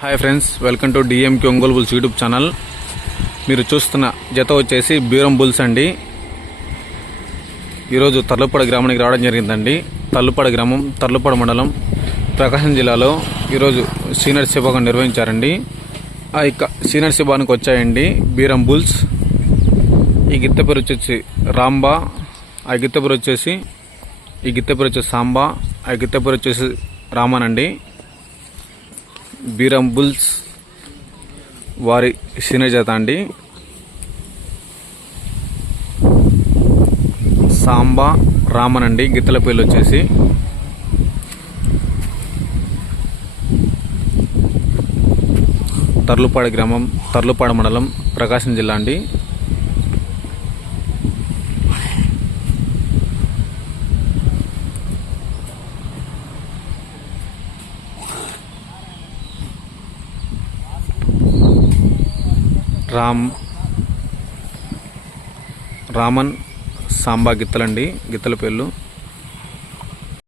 Hi friends welcome to డిఎంకి Ongole bulls YouTube channel మీరు చూస్తున్న జత వచ్చేసి బీరం బుల్స్ అండి. ఈరోజు తర్లుపడ గ్రామానికి రావడం జరిగిందండి. తర్లుపడ గ్రామం తర్లుపడ మండలం ప్రకాశం జిల్లాలో ఈరోజు సీనియర్ శిభాగం నిర్వహించారండి. ఆ యొక్క సీనియర్ శిభానికి వచ్చాయండి బీరం బుల్స్. ఈ గిత్త పేరు వచ్చేసి రాంబా ఆ గిత్త పేరు వచ్చేసి ఈ గిత్త పేరు వచ్చేసి సాంబా ఆ గిత్త పేరు వచ్చేసి రామన్ అండి. బీరం బుల్స్ వారి సినజత అండి. సాంబా రామన్ అండి గిత్తల పేర్లు వచ్చేసి. తర్లుపాడి గ్రామం తర్లుపాడ మండలం ప్రకాశం జిల్లా అండి. రామ్ రామన్ సాంబా గిత్తలండి. గిత్తల పేర్లు.